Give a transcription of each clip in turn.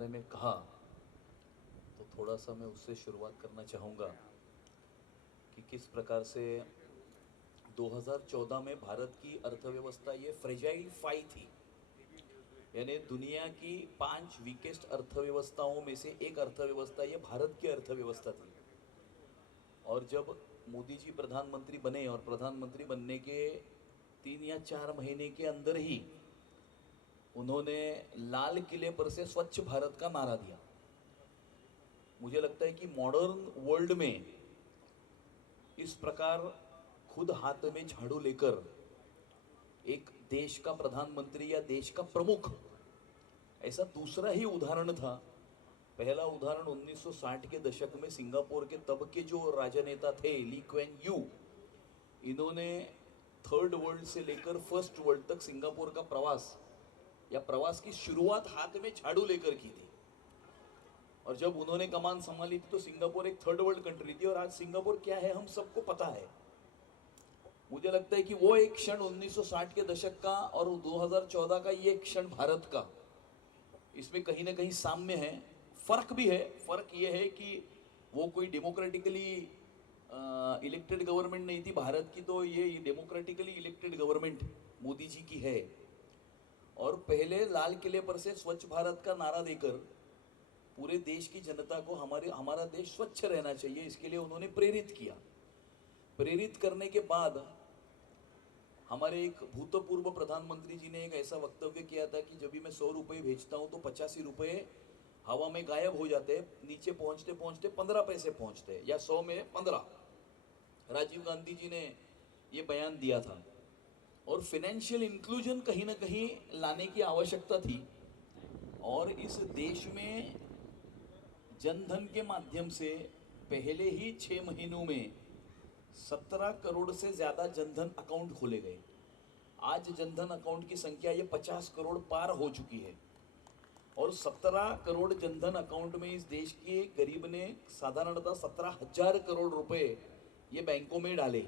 बारे में कहा तो थोड़ा सा मैं उससे शुरुआत करना चाहूँगा कि किस प्रकार से 2014 में भारत की अर्थव्यवस्था ये फ्रेजाइल 5 थी, यानी दुनिया की 5 वीकेस्ट अर्थव्यवस्थाओं में से एक अर्थव्यवस्था ये भारत की अर्थव्यवस्था थी। और जब मोदी जी प्रधानमंत्री बने और प्रधानमंत्री बनने के 3 या 4 महीने के अंदर ही उन्होंने लाल किले पर से स्वच्छ भारत का नारा दिया। मुझे लगता है कि मॉडर्न वर्ल्ड में इस प्रकार खुद हाथ में झाड़ू लेकर एक देश का प्रधानमंत्री या देश का प्रमुख, ऐसा दूसरा ही उदाहरण था। पहला उदाहरण 1960 के दशक में सिंगापुर के तब के जो राजनेता थे ली क्वेन यू, इन्होंने थर्ड वर्ल्ड से लेकर फर्स्ट वर्ल्ड तक सिंगापुर का प्रवास या प्रवास की शुरुआत हाथ में झाड़ू लेकर की थी। और जब उन्होंने कमान संभाली थी तो सिंगापुर एक थर्ड वर्ल्ड कंट्री थी, और आज सिंगापुर क्या है हम सबको पता है। मुझे लगता है कि वो एक क्षण 1960 के दशक का और 2014 का ये क्षण भारत का, इसमें कहीं ना कहीं साम्य है, फर्क भी है। फर्क ये है कि वो कोई डेमोक्रेटिकली इलेक्टेड गवर्नमेंट नहीं थी भारत की, तो ये democratically elected government Modi ji की है। और पहले लाल किले पर से स्वच्छ भारत का नारा देकर पूरे देश की जनता को हमारा देश स्वच्छ रहना चाहिए, इसके लिए उन्होंने प्रेरित किया। प्रेरित करने के बाद हमारे एक भूतपूर्व प्रधानमंत्री जी ने एक ऐसा वक्तव्य किया था कि जब भी मैं 100 रुपये भेजता हूँ तो 85 रुपये हवा में गायब हो जाते हैं, नीचे पहुँचते पहुँचते 15 पैसे पहुँचते हैं, या 100 में 15। राजीव गांधी जी ने ये बयान दिया था। और फिनेंशियल इंक्लूजन कहीं ना कहीं लाने की आवश्यकता थी। और इस देश में जनधन के माध्यम से पहले ही 6 महीनों में 17 करोड़ से ज़्यादा जनधन अकाउंट खोले गए। आज जनधन अकाउंट की संख्या ये 50 करोड़ पार हो चुकी है। और 17 करोड़ जनधन अकाउंट में इस देश के गरीब ने साधारणतः 17,000 करोड़ रुपए ये बैंकों में डाले।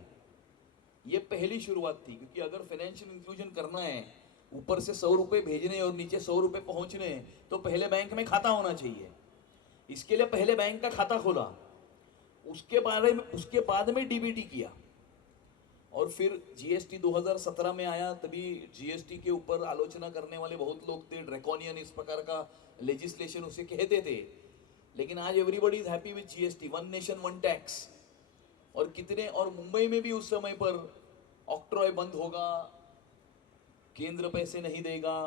ये पहली शुरुआत थी, क्योंकि अगर फाइनेंशियल इंक्लूजन करना है, ऊपर से 100 रुपये भेजने और नीचे 100 रुपये पहुंचने, तो पहले बैंक में खाता होना चाहिए। इसके लिए पहले बैंक का खाता खोला, उसके बाद में डीबीटी किया। और फिर जीएसटी 2017 में आया, तभी जीएसटी के ऊपर आलोचना करने वाले बहुत लोग थे, ड्रैकोनियन इस प्रकार का लेजिस्लेशन उसे कहते थे। लेकिन आज एवरीबॉडी इज हैप्पी विद GST, one nation one tax. और मुंबई में भी उस समय पर ऑक्ट्रॉय बंद होगा, केंद्र पैसे नहीं देगा।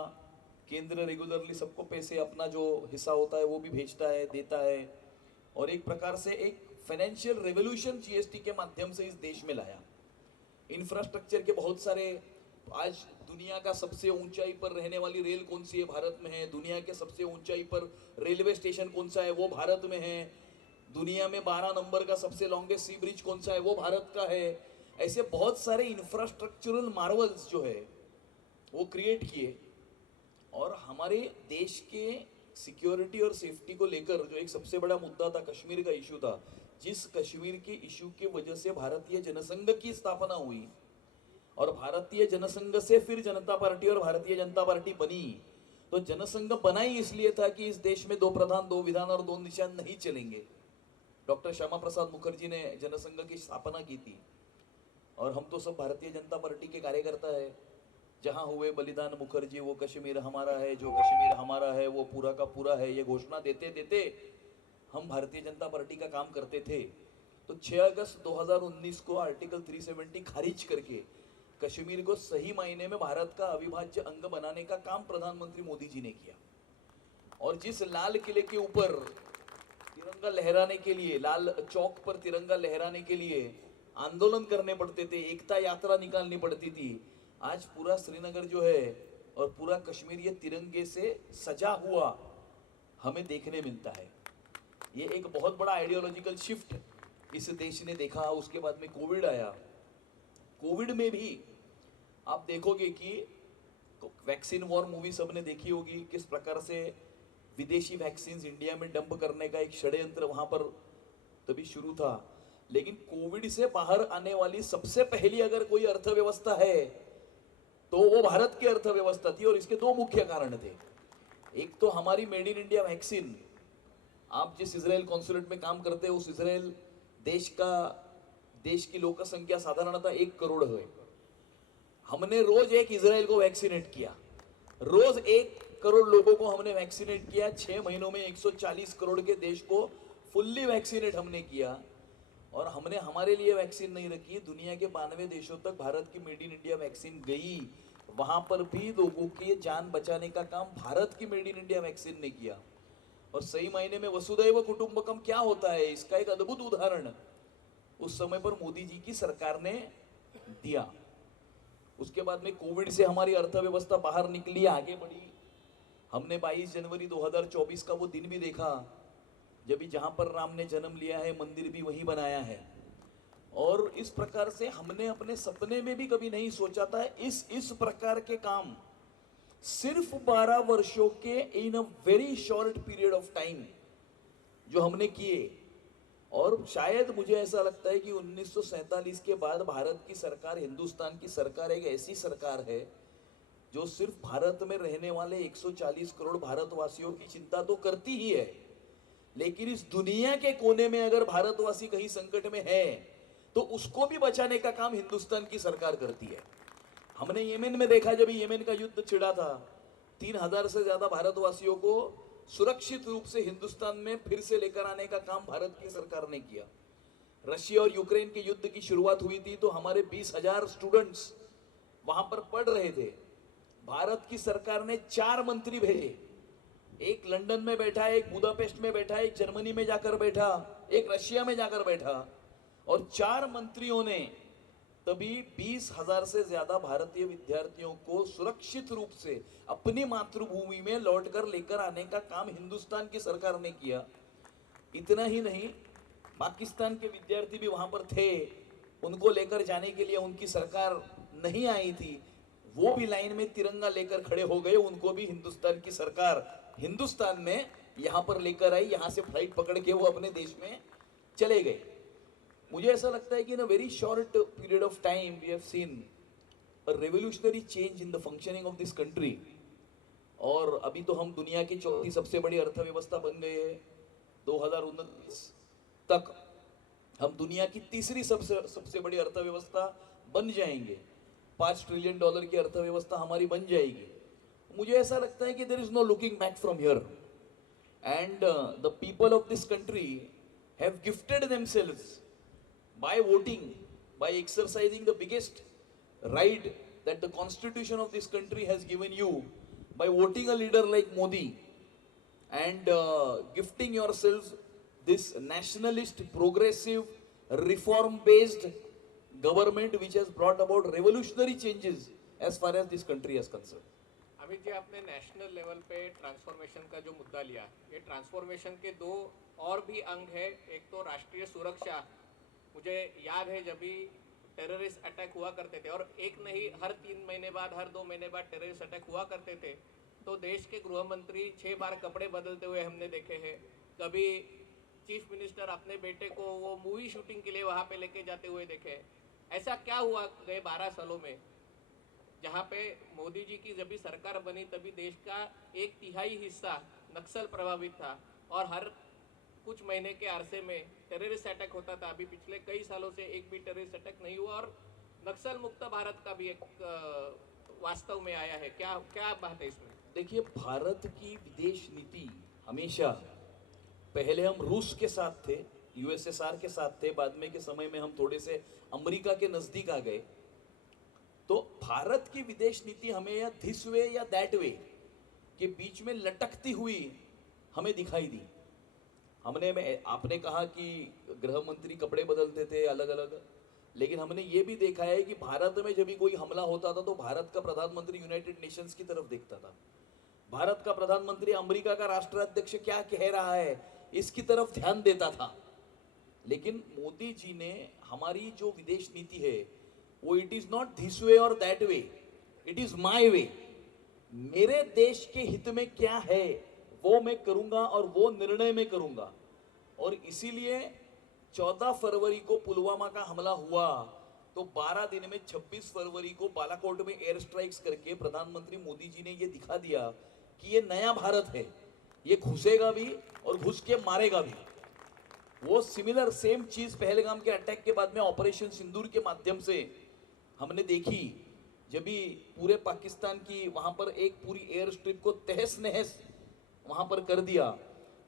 केंद्र रेगुलरली सबको पैसे अपना जो हिस्सा होता है वो भी भेजता है, देता है। और एक प्रकार से एक फाइनेंशियल रेवोल्यूशन जीएसटी के माध्यम से इस देश में लाया। इंफ्रास्ट्रक्चर के बहुत सारे, आज दुनिया का सबसे ऊंचाई पर रहने वाली रेल कौन सी है, भारत में है। दुनिया के सबसे ऊंचाई पर रेलवे स्टेशन कौन सा है, वो भारत में है। दुनिया में 12 नंबर का सबसे लॉन्गेस्ट सी ब्रिज कौन सा है, वो भारत का है। ऐसे बहुत सारे इंफ्रास्ट्रक्चरल मार्वल्स जो है वो क्रिएट किए। और हमारे देश के सिक्योरिटी और सेफ्टी को लेकर जो एक सबसे बड़ा मुद्दा था, कश्मीर का इशू था, जिस कश्मीर के इशू की वजह से भारतीय जनसंघ की स्थापना हुई, और भारतीय जनसंघ से फिर जनता पार्टी और भारतीय जनता पार्टी बनी। तो जनसंघ बनाई इसलिए था कि इस देश में 2 प्रधान 2 विधान और 2 निशान नहीं चलेंगे। डॉक्टर श्यामा प्रसाद मुखर्जी ने जनसंघ की स्थापना की थी, और हम तो सब भारतीय जनता पार्टी के कार्यकर्ता है। जहां हुए बलिदान मुखर्जी, वो कश्मीर हमारा है, जो कश्मीर हमारा है वो पूरा का पूरा है, ये घोषणा देते देते हम भारतीय जनता पार्टी का काम करते थे। तो 6 अगस्त 2019 को आर्टिकल 370 खारिज करके कश्मीर को सही मायने में भारत का अविभाज्य अंग बनाने का काम प्रधानमंत्री मोदी जी ने किया। और जिस लाल किले के ऊपर तिरंगा लहराने के लिए, लाल चौक पर तिरंगा लहराने के लिए आंदोलन करने पड़ते थे, एकता यात्रा निकालनी पड़ती थी, आज पूरा श्रीनगर जो है और पूरा कश्मीर ये तिरंगे से सजा हुआ हमें देखने मिलता है। ये एक बहुत बड़ा आइडियोलॉजिकल शिफ्ट इस देश ने देखा। उसके बाद में कोविड आया। कोविड में भी आप देखोगे कि वैक्सीन वॉर मूवी सबने देखी होगी, किस प्रकार से विदेशी वैक्सीन इंडिया में डंप करने का एक षड्यंत्र वहां पर तभी शुरू था। लेकिन कोविड से बाहर आने वाली सबसे पहली अगर कोई अर्थव्यवस्था है तो वो भारत की अर्थव्यवस्था थी, और इसके 2 मुख्य कारण थे। एक तो हमारी मेड इन इंडिया वैक्सीन, आप जिस इजराइल कॉन्सुलेट में काम करते हो उस इजराइल देश की लोक संख्या साधारणतः 1 करोड़ है। हमने रोज एक इजराइल को वैक्सीनेट किया, रोज 1 करोड़ लोगों को हमने वैक्सीनेट किया। 6 महीनों में 140 करोड़ के देश को फुल्ली वैक्सीनेट हमने किया। और हमने हमारे लिए वैक्सीन नहीं रखी, दुनिया के 92 देशों तक भारत की मेड इन इंडिया वैक्सीन गई। वहां पर भी लोगों की जान बचाने का काम भारत की मेड इन इंडिया वैक्सीन ने किया। और सही मायने में वसुधैव कुटुंबकम क्या होता है, इसका एक अद्भुत उदाहरण उस समय पर मोदी जी की सरकार ने दिया। उसके बाद में कोविड से हमारी अर्थव्यवस्था बाहर निकली, आगे बढ़ी। हमने 22 जनवरी 2024 का वो दिन भी देखा जब भी जहां पर राम ने जन्म लिया है मंदिर भी वहीं बनाया है। और इस प्रकार से हमने अपने सपने में भी कभी नहीं सोचा था इस प्रकार के काम सिर्फ 12 वर्षों के in a very short period of time जो हमने किए। और शायद मुझे ऐसा लगता है कि 1947 के बाद भारत की सरकार, हिंदुस्तान की सरकार एक ऐसी सरकार है जो सिर्फ भारत में रहने वाले 140 करोड़ भारतवासियों की चिंता तो करती ही है, लेकिन इस दुनिया के कोने में अगर भारतवासी कहीं संकट में है तो उसको भी बचाने का काम हिंदुस्तान की सरकार करती है। हमने येमेन में देखा, जब येमेन का युद्ध छिड़ा था, 3000 से ज्यादा भारतवासियों को सुरक्षित रूप से हिंदुस्तान में फिर से लेकर आने का काम भारत की सरकार ने किया। रशिया और यूक्रेन के युद्ध की शुरुआत हुई थी तो हमारे 20,000 स्टूडेंट्स वहां पर पढ़ रहे थे। भारत की सरकार ने 4 मंत्री भेजे, एक लंदन में बैठा, एक बुदापेस्ट में बैठा, एक जर्मनी में जाकर बैठा, एक रशिया में जाकर बैठा। और 4 मंत्रियों ने तभी 20,000 से ज्यादा भारतीय विद्यार्थियों को सुरक्षित रूप से अपनी मातृभूमि में लौटकर लेकर आने का काम हिंदुस्तान की सरकार ने किया। इतना ही नहीं, पाकिस्तान के विद्यार्थी भी वहां पर थे, उनको लेकर जाने के लिए उनकी सरकार नहीं आई थी, वो भी लाइन में तिरंगा लेकर खड़े हो गए, उनको भी हिंदुस्तान की सरकार हिंदुस्तान में यहां पर लेकर आई, यहां से फ्लाइट पकड़ के वो अपने देश में चले गए। मुझे ऐसा लगता है कि in a very short period of time we have seen a revolutionary change in the functioning of this country. और अभी तो हम दुनिया की चौथी सबसे बड़ी अर्थव्यवस्था बन गए हैं। 2029 तक हम दुनिया की तीसरी सबसे बड़ी अर्थव्यवस्था बन जाएंगे। $5 ट्रिलियन की अर्थव्यवस्था हमारी बन जाएगी। मुझे ऐसा लगता है कि there is no looking back from here and the people of this country have gifted themselves by voting, by exercising the biggest right that the constitution of this country has given you, by voting a leader like Modi and gifting yourselves this nationalist, progressive, reform based government which has brought about revolutionary changes as far as this country is concerned. Amit ji, आपने national level पे transformation का जो मुद्दा लिया, ये transformation के 2 और भी अंग है। एक तो राष्ट्रीय सुरक्षा, मुझे याद है जब भी टेररिस्ट अटैक हुआ करते थे, और एक नहीं, हर 3 महीने बाद, हर 2 महीने बाद टेररिस्ट अटैक हुआ करते थे, तो देश के गृह मंत्री 6 बार कपड़े बदलते हुए हमने देखे हैं। कभी चीफ मिनिस्टर अपने बेटे को वो मूवी शूटिंग के लिए वहाँ पे लेके जाते हुए देखे। ऐसा क्या हुआ गए 12 सालों में, जहाँ पे मोदी जी की जब भी सरकार बनी तभी देश का 1/3 हिस्सा नक्सल प्रभावित था, और हर कुछ महीने के अरसे में टेररिस्ट अटैक होता था। अभी पिछले कई सालों से एक भी टेररिस्ट अटैक नहीं हुआ, और नक्सल मुक्त भारत का भी एक वास्तव में आया है। क्या क्या बात है इसमें? देखिए, भारत की विदेश नीति हमेशा, पहले हम रूस के साथ थे, यूएसएसआर के साथ थे, बाद में के समय में हम थोड़े से अमेरिका के नजदीक आ गए। तो भारत की विदेश नीति हमें या दिस वे या दैट वे के बीच में लटकती हुई हमें दिखाई दी। आपने कहा कि गृह मंत्री कपड़े बदलते थे अलग अलग, लेकिन हमने ये भी देखा है कि भारत में जब भी कोई हमला होता था तो भारत का प्रधानमंत्री यूनाइटेड नेशंस की तरफ देखता था, भारत का प्रधानमंत्री अमेरिका का राष्ट्राध्यक्ष क्या कह रहा है इसकी तरफ ध्यान देता था। लेकिन मोदी जी ने हमारी जो विदेश नीति है वो it is not this way और that way, it is my way. मेरे देश के हित में क्या है वो मैं करूंगा और वो निर्णय में करूंगा। और इसीलिए 14 फरवरी को पुलवामा का हमला हुआ तो 12 दिन में 26 फरवरी को बालाकोट में एयर स्ट्राइक्स करके प्रधानमंत्री मोदी जी ने ये दिखा दिया कि ये नया भारत है, ये घुसेगा भी और घुस के मारेगा भी। वो सिमिलर सेम चीज पहलगाम के अटैक के बाद में ऑपरेशन सिंदूर के माध्यम से हमने देखी, जब भी पूरे पाकिस्तान की वहां पर एक पूरी एयर स्ट्रिप को तहस नहस वहां पर कर दिया।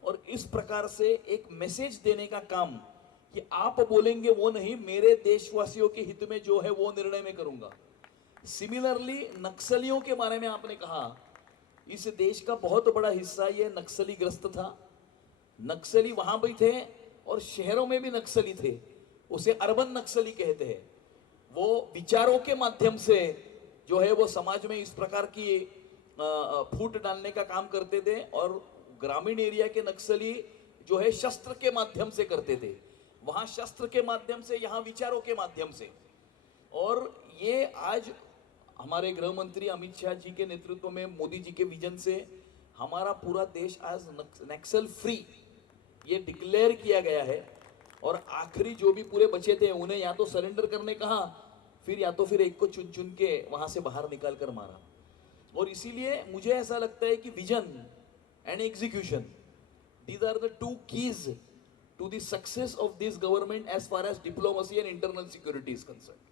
और इस प्रकार से एक मैसेज देने का काम कि आप बोलेंगे वो नहीं, मेरे देशवासियों के हित में जो है वो निर्णय मैं करूंगा। सिमिलरली नक्सलियों के बारे में आपने कहा, इस देश का बहुत बड़ा हिस्सा ये नक्सली ग्रस्त था। नक्सली वहां भी थे और शहरों में भी नक्सली थे, उसे अर्बन नक्सली कहते हैं। वो विचारों के माध्यम से जो है वो समाज में इस प्रकार की फूट डालने का काम करते थे, और ग्रामीण एरिया के नक्सली जो है शस्त्र के माध्यम से करते थे, वहां शस्त्र के माध्यम से, यहाँ विचारों के माध्यम से। और ये आज हमारे गृह मंत्री अमित शाह जी के नेतृत्व में, मोदी जी के विजन से हमारा पूरा देश आज नक्सल फ्री ये डिक्लेयर किया गया है। और आखिरी जो भी पूरे बचे थे उन्हें या तो सरेंडर करने कहा, फिर या तो फिर एक को चुन चुन के वहां से बाहर निकाल कर मारा। और इसीलिए मुझे ऐसा लगता है कि vision end execution, these are the two keys to the success of this government as far as diplomacy and internal security is concerned.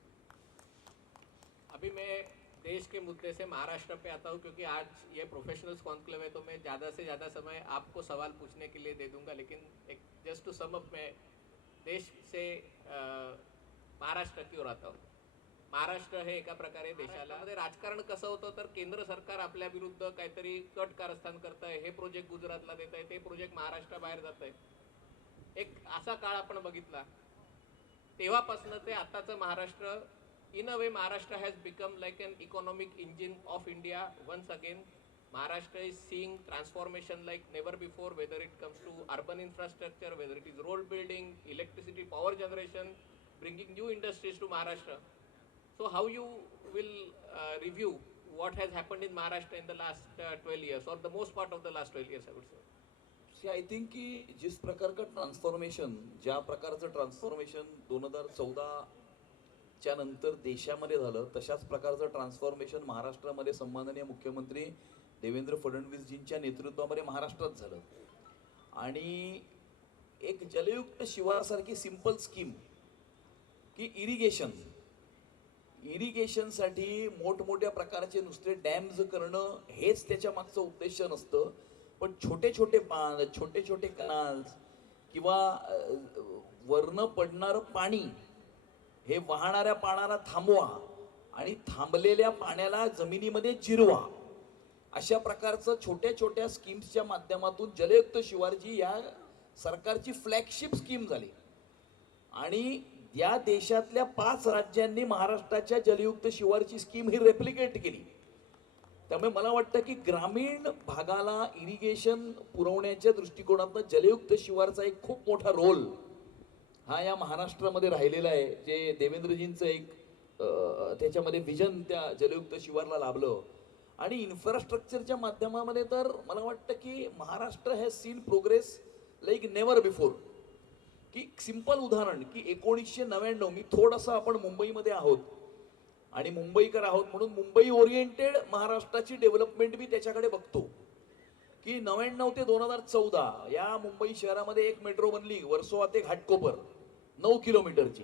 अभी मैं देश के मुद्दे से महाराष्ट्र पे आता हूँ, क्योंकि आज ये प्रोफेशनल्स कॉन्क्लेव है, तो मैं ज़्यादा से ज़्यादा समय आपको सवाल पूछने के लिए दे दूंगा। लेकिन एक जस्ट टू सम अप, मैं देश से महाराष्ट्र की ओर आता हूँ। महाराष्ट्र हे एका प्रकारे देशाला राजकारण कसं होतं तर केंद्र सरकार आपल्या विरुद्ध काहीतरी कट कारस्थान करत आहे, हे प्रोजेक्ट गुजरातला देत आहे, ते प्रोजेक्ट महाराष्ट्राबाहेर जात आहे। एक असा काळ आपण बघितला, तेव्हापासून ते आताचं Maharashtra, in a way Maharashtra has become like an economic engine of India once again. Maharashtra is seeing transformation like never before, whether it comes to urban infrastructure, whether it is road building, electricity, power generation, bringing new industries to Maharashtra. So how you will review what has happened in Maharashtra in the last 12 years, or the most part of the last 12 years, I would say? See, I think की जिस प्रकार का transformation, ज्या प्रकारचं transformation 2014 च्या नंतर देशामध्ये झालं, तशाच प्रकारचं ट्रान्सफॉर्मेशन महाराष्ट्रामध्ये सन्माननीय मुख्यमंत्री देवेंद्र फडणवीसजींच्या नेतृत्वामध्ये महाराष्ट्रात झालं। आणि एक जलयुक्त शिवारसारखी सिंपल स्कीम की इरिगेशनसाठी मोठमोठ्या प्रकारचे नुसते डॅम्स करणं हेच त्याच्या मागचं उद्देश नसतं, पण छोटे छोटे बांध, छोटे छोटे कनाल्स किंवा वरनं पडणारं पाणी हे वाहणाऱ्या पाण्याला थांबवा आणि थांबलेल्या पाण्याला जमिनीमध्ये जिरवा, अशा प्रकारचं छोट्या छोट्या स्कीम्सच्या माध्यमातून जलयुक्त शिवारजी या सरकारची फ्लॅगशिप स्कीम झाली। आणि या देशातल्या 5 राज्यांनी महाराष्ट्राच्या जलयुक्त शिवारची स्कीम ही रेप्लिकेट केली। त्यामुळे मला वाटतं की ग्रामीण भागाला इरिगेशन पुरवण्याच्या दृष्टिकोनातून जलयुक्त शिवारचा एक खूप मोठा रोल हा या महाराष्ट्रामध्ये राहिलेला आहे, जे देवेंद्रजींचं एक त्याच्यामध्ये विजन त्या जलयुक्त शिवारला लाभलं। आणि इन्फ्रास्ट्रक्चरच्या माध्यमामध्ये तर मला वाटतं की Maharashtra has seen progress like never before. की सिंपल उदाहरण की 1999, मी थोडंसं आपण मुंबईमध्ये आहोत आणि मुंबईकर आहोत म्हणून मुंबई ओरिएंटेड महाराष्ट्राची डेव्हलपमेंट मी त्याच्याकडे बघतो की 99 ते 2014 या मुंबई शहरामध्ये एक मेट्रो बनली, वर्सोवा ते घाटकोपर 9 किलोमीटरची।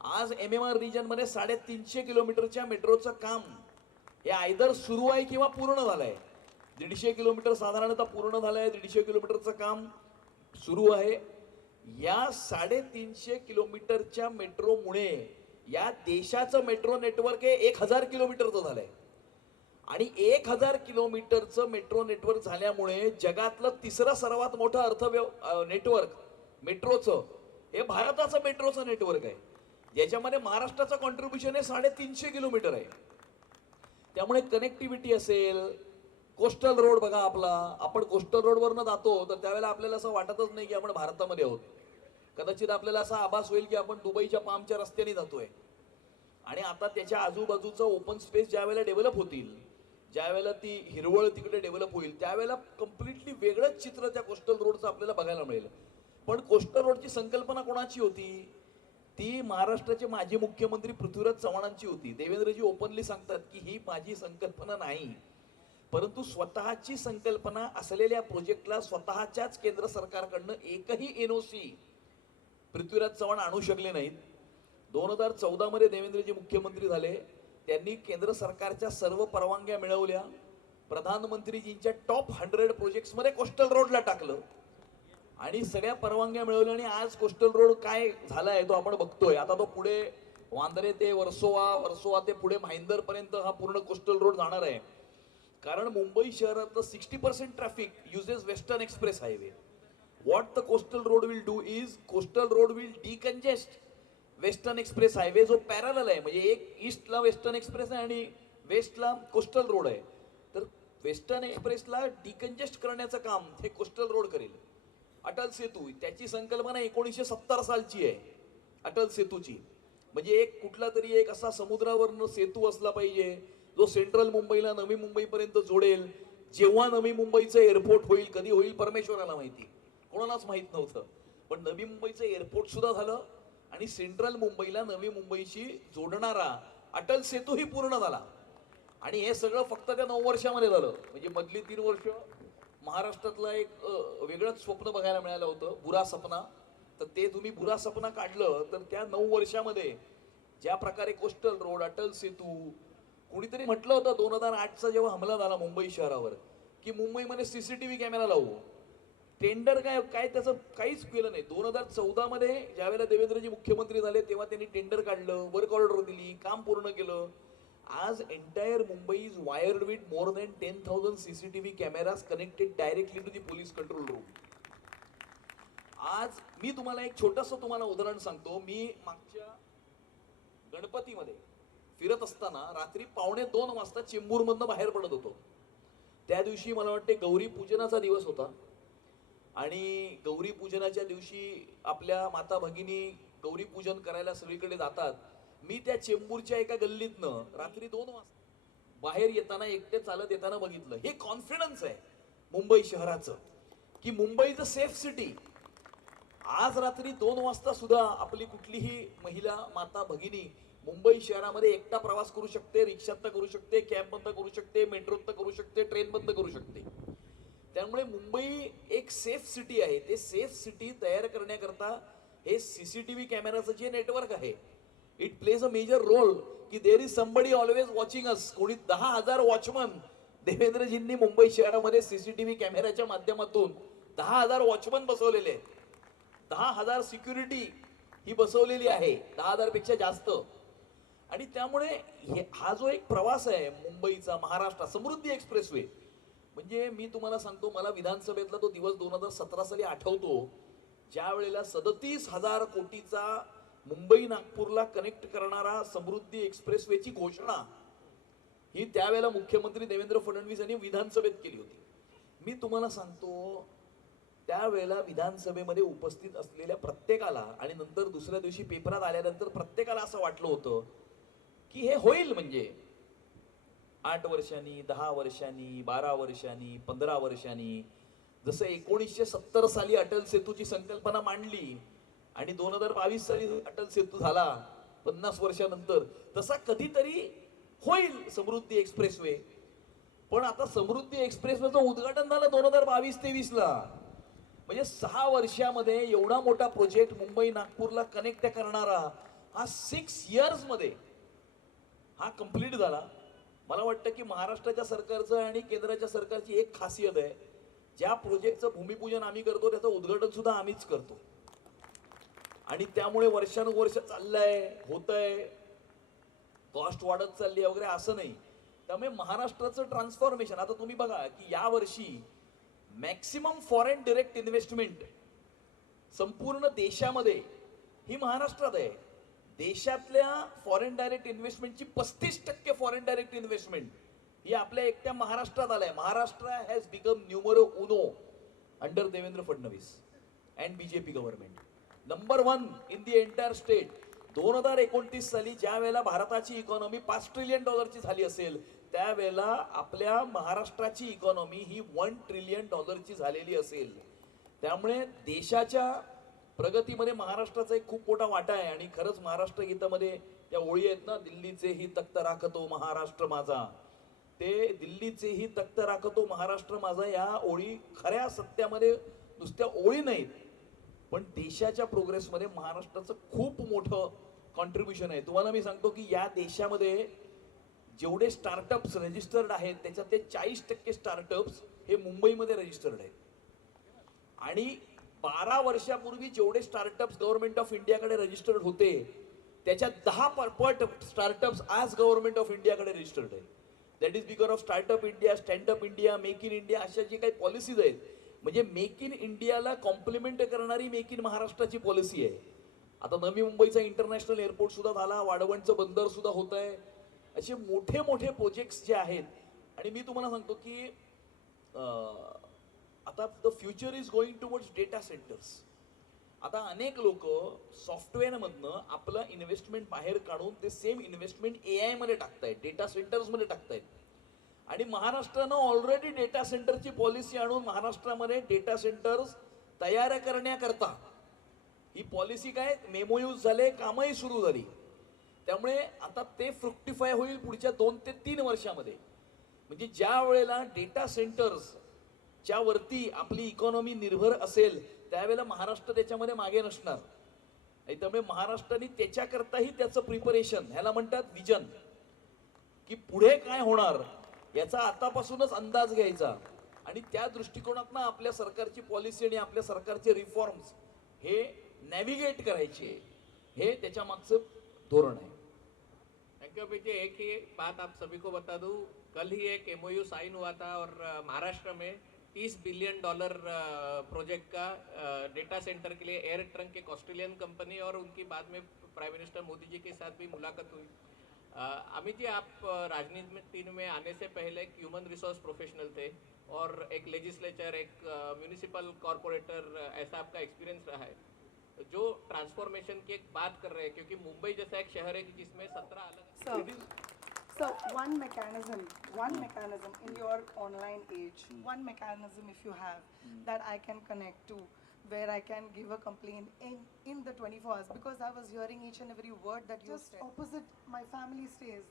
आज MMR रिजन मध्ये 350 किलोमीटरच्या मेट्रोचं काम हे आयदर सुरू आहे किंवा पूर्ण झालंय। 150 किलोमीटर साधारणतः पूर्ण झालंय, 150 किलोमीटरचं काम सुरू आहे। या 350 किलोमीटरच्या मेट्रोमुळे या देशाचं मेट्रो नेटवर्क हे 1000 किलोमीटरचं झालंय। आणि 1000 किलोमीटरचं मेट्रो नेटवर्क झाल्यामुळे जगातलं तिसरं सर्वात मोठं नेटवर्क मेट्रोचं हे भारताचं मेट्रोचं नेटवर्क आहे, ज्याच्यामध्ये महाराष्ट्राचं कॉन्ट्रीब्युशन हे 350 किलोमीटर आहे। त्यामुळे कनेक्टिव्हिटी असेल, कोस्टल रोड बघा आपला, आपण कोस्टल रोडवरनं जातो तर त्यावेळेला आपल्याला असं वाटतच नाही की आपण भारतामध्ये आहोत। कदाचित आपल्याला असा आभास होईल की आपण दुबईच्या पामच्या रस्त्याने जातोय। आणि आता त्याच्या आजूबाजूचं ओपन स्पेस ज्या वेळेला डेव्हलप होतील, ज्या वेळेला ती हिरवळ तिकडे डेव्हलप होईल, त्यावेळेला कम्प्लिटली वेगळंच चित्र त्या कोस्टल रोडचं आपल्याला बघायला मिळेल। पण कोस्टल रोडची संकल्पना कोणाची होती? ती महाराष्ट्राचे माजी मुख्यमंत्री पृथ्वीराज चव्हाणांची होती। देवेंद्रजी ओपनली सांगतात की ही माझी संकल्पना नाही, परंतु स्वतःची संकल्पना असलेल्या प्रोजेक्टला स्वतःच्याच केंद्र सरकारकडनं एकही एनओसी पृथ्वीराज चव्हाण आणू शकले नाहीत. 2014 मध्ये देवेंद्रजी मुख्यमंत्री झाले, त्यांनी केंद्र सरकारच्या सर्व परवानग्या मिळवल्या, प्रधानमंत्रीजींच्या टॉप 100 प्रोजेक्ट्स मध्ये कोस्टल रोडला टाकलं आणि सगळ्या परवानग्या मिळवल्या. आणि आज कोस्टल रोड काय झालाय तो आपण बघतोय. आता तो पुढे वांद्रे ते वर्सोवा ते पुढे भाईंदर पर्यंत हा पूर्ण कोस्टल रोड जाणार आहे. कारण मुंबई शहरातलं 60% traffic uses western express highway. What the coastal road will do is coastal road will decongest western express highway जो पॅरलल आहे. म्हणजे एक ईस्टला वेस्टर्न एक्सप्रेस आहे आणि वेस्टला कोस्टल रोड आहे. तर वेस्टर्न एक्सप्रेसला डिकंजेस्ट करण्याचं काम हे कोस्टल रोड करेल. अटल सेतू त्याची संकल्पना 1970 सालची आहे. अटल सेतूची म्हणजे एक कुठला तरी एक असा समुद्रावरनं सेतू असला पाहिजे जो सेंट्रल मुंबईला नवी मुंबईपर्यंत जोडेल. जेव्हा नवी मुंबईचं एअरपोर्ट होईल, कधी होईल परमेश्वराला माहिती, कोणालाच माहित नव्हतं. पण नवी मुंबईचं एअरपोर्ट सुद्धा झालं आणि सेंट्रल मुंबईला नवी मुंबईशी जोडणारा अटल सेतूही पूर्ण झाला. आणि हे सगळं फक्त त्या 9 वर्षामध्ये झालं. म्हणजे मधली 3 वर्ष महाराष्ट्रातलं एक वेगळंच स्वप्न बघायला मिळालं होतं, बुरा सपना. तर ते तुम्ही बुरा सपना काढलं तर त्या 9 वर्षामध्ये ज्या प्रकारे कोस्टल रोड, अटल सेतू, कुणीतरी म्हटलं होतं 2008चा जेव्हा हमला झाला मुंबई शहरावर की मुंबईमध्ये सीसीटीव्ही कॅमेरा लावू. टेंडर काय त्याचं काहीच केलं नाही. 2014 मध्ये ज्यावेळेला देवेंद्रजी मुख्यमंत्री झाले तेव्हा त्यांनी टेंडर काढलं, वर्क ऑर्डर दिली, काम पूर्ण केलं. आज entire Mumbai is wired with more than 10,000 CCTV cameras connected directly to the police control room. आज मी तुम्हाला एक छोटंसं उदाहरण सांगतो. मी मागच्या गणपतीमध्ये फिरत असताना रात्री 1:45 वाजता चेंबूरमधनं बाहेर पडत होतो. त्या दिवशी मला वाटते गौरी पूजनाचा दिवस होता आणि गौरी पूजनाच्या दिवशी आपल्या माता भगिनी गौरी पूजन करायला सगळीकडे जातात. मी त्या चेंबूरच्या एका गल्लीतनं रात्री 2 वाजता बाहेर येताना एकटे चालत येताना बघितलं. हे कॉन्फिडन्स आहे मुंबई शहराचं की Mumbai is a safe city. आज रात्री 2 वाजता सुद्धा आपली कुठलीही महिला माता भगिनी मुंबई शहरामध्ये एकटा प्रवास करू शकते, रिक्षात करू शकते, कॅब बंद करू शकते, मेट्रोत करू शकते, ट्रेन बंद करू शकते. त्यामुळे मुंबई एक सेफ सिटी आहे. ते सेफ सिटी तयार करण्याकरता हे सीसीटीव्ही कॅमेराचं जे नेटवर्क आहे it plays a major role की there is somebody always watching us. कोणी 10,000 वॉचमन देवेंद्रजींनी मुंबई शहरामध्ये सीसीटीव्ही कॅमेऱ्याच्या माध्यमातून 10,000 वॉचमन बसवलेले आहेत. 10,000 सिक्युरिटी ही बसवलेली आहे, 10,000 पेक्षा जास्त. आणि त्यामुळे हा जो एक प्रवास आहे मुंबईचा, महाराष्ट्र समृद्धी एक्सप्रेसवे, म्हणजे मी तुम्हाला सांगतो, मला विधानसभेतला तो दिवस 2017 साली आठवतो ज्या वेळेला 37,000 कोटीचा मुंबई नागपूरला कनेक्ट करणारा समृद्धी एक्सप्रेसवेची घोषणा ही त्यावेळेला मुख्यमंत्री देवेंद्र फडणवीस यांनी विधानसभेत केली होती. मी तुम्हाला सांगतो त्यावेळेला विधानसभेमध्ये उपस्थित असलेल्या प्रत्येकाला आणि नंतर दुसऱ्या दिवशी पेपरात आल्यानंतर प्रत्येकाला असं वाटलं होतं की हे होईल. म्हणजे 8 वर्षांनी, 10 वर्षांनी, 12 वर्षांनी, 15 वर्षांनी, जसं 1970 साली अटल सेतूची संकल्पना मांडली आणि 2022 साली अटल सेतू झाला 50 वर्षानंतर, तसा कधीतरी होईल समृद्धी एक्सप्रेसवे. पण आता समृद्धी एक्सप्रेसवेचं उद्घाटन झालं 2022-23 ला. म्हणजे 6 वर्षामध्ये एवढा मोठा प्रोजेक्ट मुंबई नागपूरला कनेक्ट करणारा हा 6 इयर्स मध्ये हा कंप्लीट झाला. मला वाटतं की महाराष्ट्राच्या सरकारचं आणि केंद्राच्या सरकारची एक खासियत आहे, ज्या प्रोजेक्टचं भूमिपूजन आम्ही करतो त्याचं उद्घाटन सुद्धा आम्हीच करतो. आणि त्यामुळे वर्षानुवर्ष चाललंय, होतंय, कॉस्ट वाढत चालली आहे वगैरे असं नाही. त्यामुळे महाराष्ट्राचं ट्रान्सफॉर्मेशन, आता तुम्ही बघा की या वर्षी मॅक्सिमम फॉरेन डायरेक्ट इन्व्हेस्टमेंट संपूर्ण देशामध्ये ही महाराष्ट्रात आहे. देशातल्या फॉरेन डायरेक्ट इन्व्हेस्टमेंटची 35% फॉरेन डायरेक्ट इन्व्हेस्टमेंट ही आपल्या एकट्या महाराष्ट्रात आलाय. Maharashtra has become numero uno under Devendra Fadnavis and BJP government. Number 1 in the entire state. 2029 साली ज्या वेळेला भारताची इकॉनॉमी $5 ट्रिलियन झाली असेल त्यावेळेला आपल्या महाराष्ट्राची इकॉनॉमी ही $1 ट्रिलियन झालेली असेल. त्यामुळे देशाच्या प्रगतीमध्ये महाराष्ट्राचा एक खूप मोठा वाटा आहे. आणि खरंच महाराष्ट्र गीतामध्ये त्या ओळी आहेत ना, दिल्लीचे ही तख्त राखतो महाराष्ट्र माझा, ते दिल्लीचेही तख्त राखतो महाराष्ट्र माझा या ओळी खऱ्या सत्यामध्ये नुसत्या ओळी नाहीत, पण देशाच्या प्रोग्रेसमध्ये महाराष्ट्राचं खूप मोठं कॉन्ट्रीब्युशन आहे. तुम्हाला मी सांगतो की या देशामध्ये जेवढे स्टार्टअप्स रजिस्टर्ड आहेत त्याच्यात ते 40% स्टार्टअप्स हे मुंबईमध्ये रजिस्टर्ड आहेत. आणि 12 वर्षापूर्वी जेवढे स्टार्टअप्स गव्हर्नमेंट ऑफ इंडियाकडे रजिस्टर्ड होते त्याच्यात 10 पट स्टार्टअप्स आज गव्हर्नमेंट ऑफ इंडियाकडे रजिस्टर्ड आहे. That is because of startup India, standup India, make in India अशा जी काही पॉलिसीज आहेत. म्हणजे मेक इन इंडियाला कॉम्प्लिमेंट करणारी मेक इन महाराष्ट्राची पॉलिसी आहे. आता नवी मुंबईचा इंटरनॅशनल एअरपोर्ट सुद्धा झाला, वाढवणचं बंदर सुद्धा होत आहे. असे मोठे मोठे प्रोजेक्ट्स जे आहेत. आणि मी तुम्हाला सांगतो की आता the future is going towards data centres. आता अनेक लोक सॉफ्टवेअरमधनं आपलं इन्व्हेस्टमेंट बाहेर काढून ते सेम इन्व्हेस्टमेंट AI मध्ये टाकतायत, डेटा सेंटर्समध्ये टाकतायत. आणि महाराष्ट्रानं ऑलरेडी डेटा सेंटरची पॉलिसी आणून महाराष्ट्रामध्ये डेटा सेंटर्स तयार करण्याकरता ही पॉलिसी काय मेमोयूज झाले, कामही सुरू झाली. त्यामुळे आता ते फ्रुक्टिफाय होईल पुढच्या 2 ते 3 वर्षामध्ये. म्हणजे ज्या वेळेला डेटा सेंटर्सच्या वरती आपली इकॉनॉमी निर्भर असेल त्यावेळेला महाराष्ट्र त्याच्यामध्ये मागे नसणार. आणि त्यामुळे महाराष्ट्राने त्याच्याकरताही त्याचं प्रिपरेशन, ह्याला म्हणतात विजन, की पुढे काय होणार याचा आतापासूनच अंदाज घ्यायचा आणि त्या दृष्टिकोनातनं आपल्या सरकारची पॉलिसी आणि आपल्या सरकारचे रिफॉर्म्स हे नॅव्हिगेट करायचे, हे त्याच्या मागचं धोरण आहे. Thank you Abhiji. एक ही बात आप सभी को बता दूं, कल ही एक MOU साइन हुआ था और महाराष्ट्र में $30 बिलियन प्रोजेक्ट का डेटा सेंटर के लिए एयर ट्रंक एक ऑस्ट्रेलियन कंपनी और उनकी बाद में प्राइम मिनिस्टर मोदी जी के साथ भी मुलाकात हुई. अमित जी, आप राजनीति में आने से पहले एक ह्यूमन रिसोर्स प्रोफेशनल थे और एक लेजिस्लेचर, एक म्यूनिसिपल कॉरपोरेटर, ऐसा आपका एक्सपीरियंस रहा है. जो ट्रांसफॉर्मेशन की एक बात कर रहे हैं, क्योंकि मुंबई जैसा एक शहर है कि जिसमें 17 अलग So one mechanism in your online age, one mechanism if you have that I can connect to, where I can give a complaint in the 24 hours, because I was hearing each and every word that you said. Opposite my family stays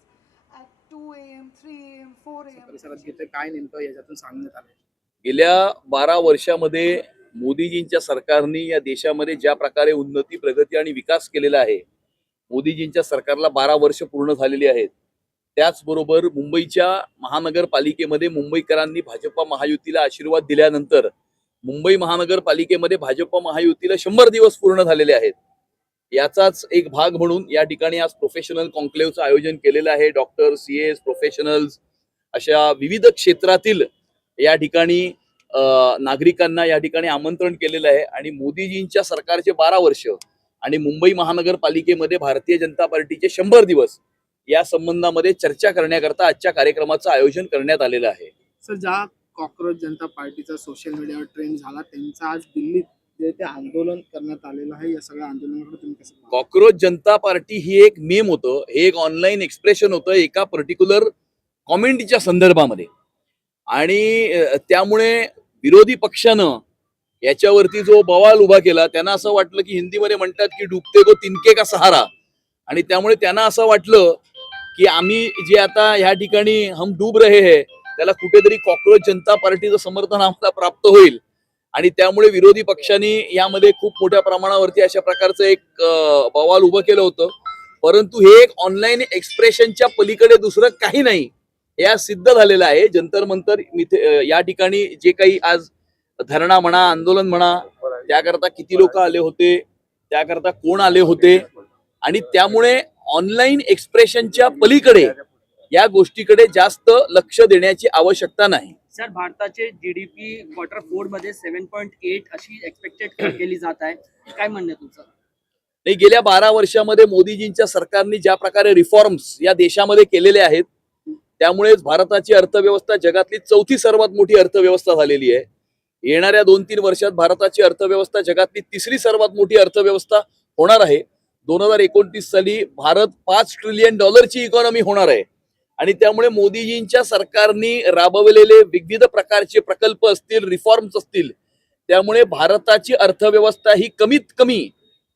at 2 AM, 3 AM, 4 AM. परिसरात घेतोय काय नेमकं याच्यातून सांगण्यात आलं? गेल्या 12 वर्षामध्ये मोदीजींच्या सरकारने या देशामध्ये ज्या प्रकारे उन्नती, प्रगती आणि विकास केलेला आहे, मोदीजींच्या सरकारला 12 वर्ष पूर्ण झालेली आहेत. त्याचबरोबर मुंबईच्या महानगरपालिकेमध्ये मुंबईकरांनी भाजपा महायुतीला आशीर्वाद दिल्यानंतर मुंबई महानगरपालिकेमध्ये भाजपा महायुतीला 100 दिवस पूर्ण झालेले आहेत. याचाच एक भाग म्हणून या ठिकाणी आज प्रोफेशनल कॉन्क्लेव्हचं आयोजन केलेलं आहे. डॉक्टर, CS, प्रोफेशनल्स अशा विविध क्षेत्रातील या ठिकाणी नागरिकांना या ठिकाणी आमंत्रण केलेलं आहे. आणि मोदीजींच्या सरकारचे 12 वर्ष आणि मुंबई महानगरपालिकेमध्ये भारतीय जनता पार्टीचे 100 दिवस या संबंधामध्ये चर्चा करण्याकरता आजच्या कार्यक्रमाचं आयोजन करण्यात आलेलं आहे. सर, ज्या कॉक्रोच जनता पार्टीचा सोशल मीडियावर ट्रेंड झाला, त्यांचा आज दिल्लीत जे ते आंदोलन करण्यात आलेलं आहे, या सगळ्या आंदोलनाकडे तुम्ही कसं पाहता? कॉक्रोच जनता पार्टी ही एक मेम होतं, हे एक ऑनलाईन एक्सप्रेशन होतं एका पर्टिक्युलर कॉमेंटच्या संदर्भामध्ये. आणि त्यामुळे विरोधी पक्षानं याच्यावरती जो बवाल उभा केला, त्यांना असं वाटलं की हिंदीमध्ये म्हणतात की डुबते को तिनके का सहारा. आणि त्यामुळे त्यांना असं वाटलं की आम्ही जे आता ह्या ठिकाणी हम डूब रहे है त्याला कुठेतरी कॉक्रोच जनता पार्टीचं समर्थन आम्हाला प्राप्त होईल. आणि त्यामुळे विरोधी पक्षांनी यामध्ये खूप मोठ्या प्रमाणावरती अशा प्रकारचं एक बवाल उभं केलं होतं. परंतु हे एक ऑनलाईन एक्सप्रेशनच्या पलीकडे दुसरं काही नाही, या सिद्ध झालेलं आहे. जंतर मंतर या ठिकाणी जे काही आज धरणा म्हणा, आंदोलन म्हणा, त्याकरता किती लोक आले होते, त्याकरता कोण आले होते, आणि त्यामुळे ऑनलाईन एक्सप्रेशनच्या पलीकडे या गोष्टीकडे जास्त लक्ष देण्याची आवश्यकता नाही. सर, भारताचे GDP क्वार्टर 4 मध्ये 7.8 अशी एक्सपेक्टेड केली जात आहे. काय म्हणणं आहे तुमचं? नाही, गेल्या 12 वर्षामध्ये मोदीजींच्या सरकारने ज्या प्रकारे रिफॉर्म्स या देशामध्ये केलेले आहेत, त्यामुळेच भारताची अर्थव्यवस्था जगातली 4थी सर्वात मोठी अर्थव्यवस्था झालेली आहे. येणाऱ्या 2-3 वर्षात भारताची अर्थव्यवस्था जगातली 3री सर्वात मोठी अर्थव्यवस्था होणार आहे. 2029 साली भारत $5 ट्रिलियन इकॉनॉमी होणार आहे. आणि त्यामुळे मोदीजींच्या सरकारने राबवलेले विविध प्रकारचे प्रकल्प असतील, रिफॉर्म्स असतील, त्यामुळे भारताची अर्थव्यवस्था ही कमीत कमी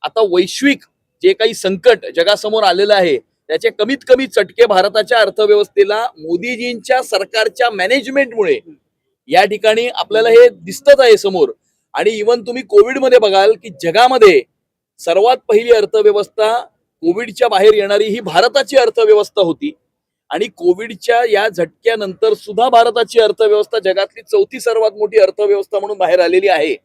आता वैश्विक जे काही संकट जगासमोर आलेलं आहे त्याचे कमीत कमी चटके भारताच्या अर्थव्यवस्थेला मोदीजींच्या सरकारच्या मॅनेजमेंटमुळे या ठिकाणी आपल्याला हे दिसतच आहे समोर. आणि इव्हन तुम्ही कोविडमध्ये बघाल की जगामध्ये सर्वात पहिली अर्थव्यवस्था कोविडच्या बाहेर येणारी ही भारताची अर्थव्यवस्था होती. आणि कोविडच्या या झटक्यानंतर सुद्धा भारताची अर्थव्यवस्था जगातली 4थी सर्वात मोठी अर्थव्यवस्था म्हणून बाहेर आलेली आहे.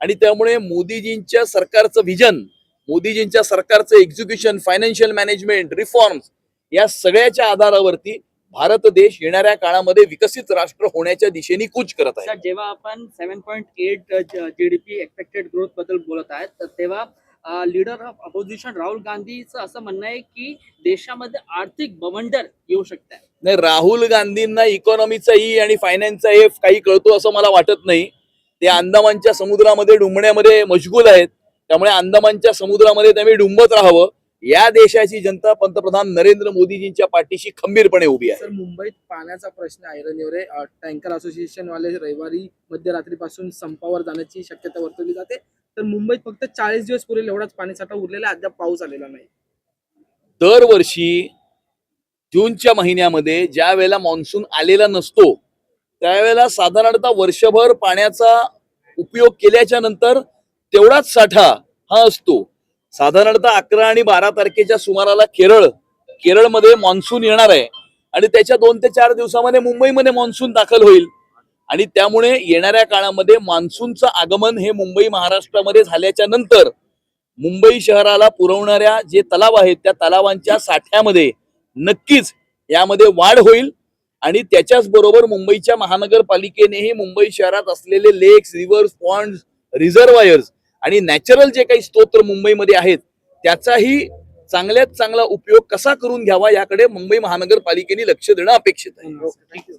आणि त्यामुळे मोदीजींच्या सरकारचं व्हिजन, मोदीजींच्या सरकारचं एक्झिक्युशन, फायनान्शियल मॅनेजमेंट, रिफॉर्म्स या सगळ्याच्या आधारावरती भारत देश येणाऱ्या काळामध्ये विकसित राष्ट्र होण्याच्या दिशेने कूच करत आहे. सर, जेव्हा आपण 7.8 GDP एक्सपेक्टेड ग्रोथ बद्दल बोलत आहेत तर तेव्हा लीडर ऑफ अपोजिशन राहुल गांधीचं असं म्हणणं आहे की देशामध्ये आर्थिक बवंडर येऊ शकते. नाही, राहुल गांधींना इकॉनॉमीचा ई आणि फायनान्सचा एफ काही कळतो असं मला वाटत नाही. ते अंदमानच्या समुद्रामध्ये डुंबण्यामध्ये मशगूल आहेत. त्यामुळे अंदमानच्या समुद्रामध्ये त्यांनी डुंबत राहावं. या देशाची जनता पंतप्रधान नरेंद्र मोदीजींच्या पाठीशी खंबीरपणे उभी आहे. सर, मुंबईत पाण्याचा प्रश्न ऐरणीवर आहे. टँकर असोसिएशन वाले रविवारी मध्यरात्रीपासून संपावर जाण्याची शक्यता वर्तवली जाते. तर मुंबईत फक्त 40 दिवस पुरेल एवढाच पाणीसाठा उरलेला, अद्याप पाऊस आलेला नाही. दरवर्षी जूनच्या महिन्यामध्ये ज्या वेळेला मान्सून आलेला नसतो त्यावेळेला साधारणतः वर्षभर पाण्याचा उपयोग केल्याच्या नंतर तेवढाच साठा हा असतो. साधारणतः 11 आणि 12 तारखेच्या सुमाराला केरळमध्ये मान्सून येणार आहे आणि त्याच्या 2 ते 4 दिवसामध्ये मुंबईमध्ये मान्सून दाखल होईल. आणि त्यामुळे येणाऱ्या काळामध्ये मान्सूनचं आगमन हे मुंबई महाराष्ट्रामध्ये झाल्याच्या नंतर मुंबई शहराला पुरवणाऱ्या जे तलाव आहेत त्या तलावांच्या साठ्यामध्ये नक्कीच यामध्ये वाढ होईल. आणि त्याच्याच बरोबर मुंबईच्या महानगरपालिकेनेही मुंबई शहरात असलेले लेक्स, रिव्हर्स, पॉन्ड्स, रिझर्वायर्स आणि नॅचरल जे काही स्तोत्र मुंबईमध्ये आहेत त्याचाही चांगल्यात चांगला उपयोग कसा करून घ्यावा याकडे मुंबई महानगरपालिकेने लक्ष देणं अपेक्षित आहे. थँक्यू.